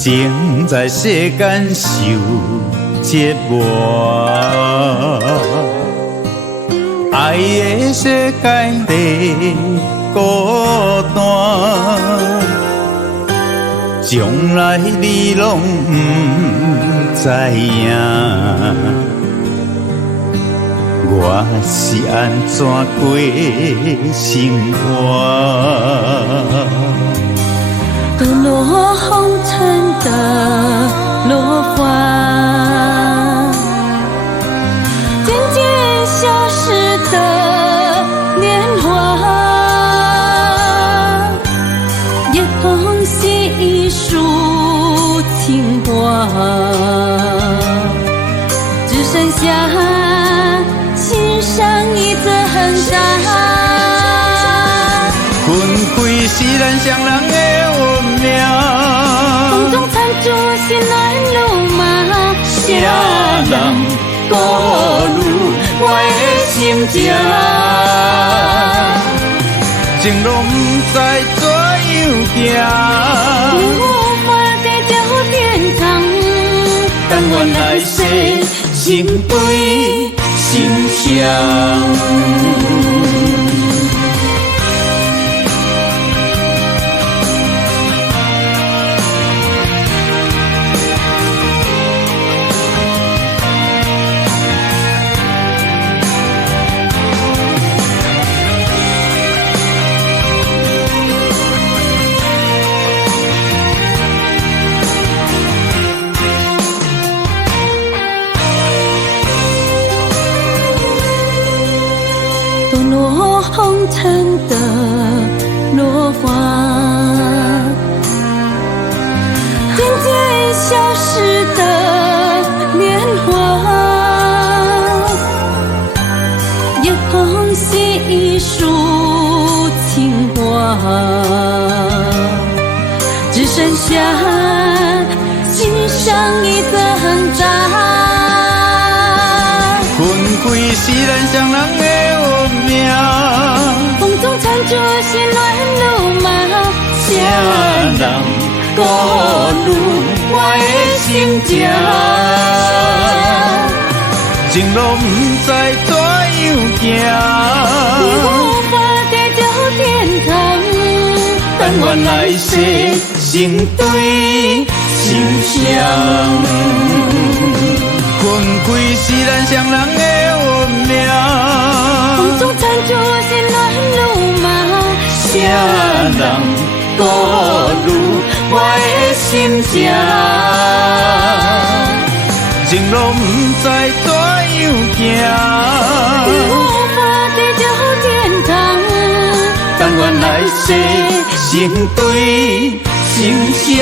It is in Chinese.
情在世间受折磨，爱的世界地孤单，将来你拢不知影，我是安怎过生活？都落红尘的落花，渐渐消失的年华，也空细数情话，只剩下心上一则痕渣。分开是咱双人的运命，风中残烛心乱如麻，谁人孤女我的心情，情路不知怎样行，你无法地久天长，但愿来世心对心相。都落红尘的落花，渐渐消失的年华，也空细数情话，只剩下心上一则痕渣。分开是咱双人的运命，风中残烛心乱如麻，谁人孤女我的心情，情路不知怎样行，你无法地久天长，但愿来世心对心相。分开是咱双人的运命，风中残烛心乱如麻，谁人孤女我的心情，情路不知怎样行，你无法地久天长，但愿来世心对心相。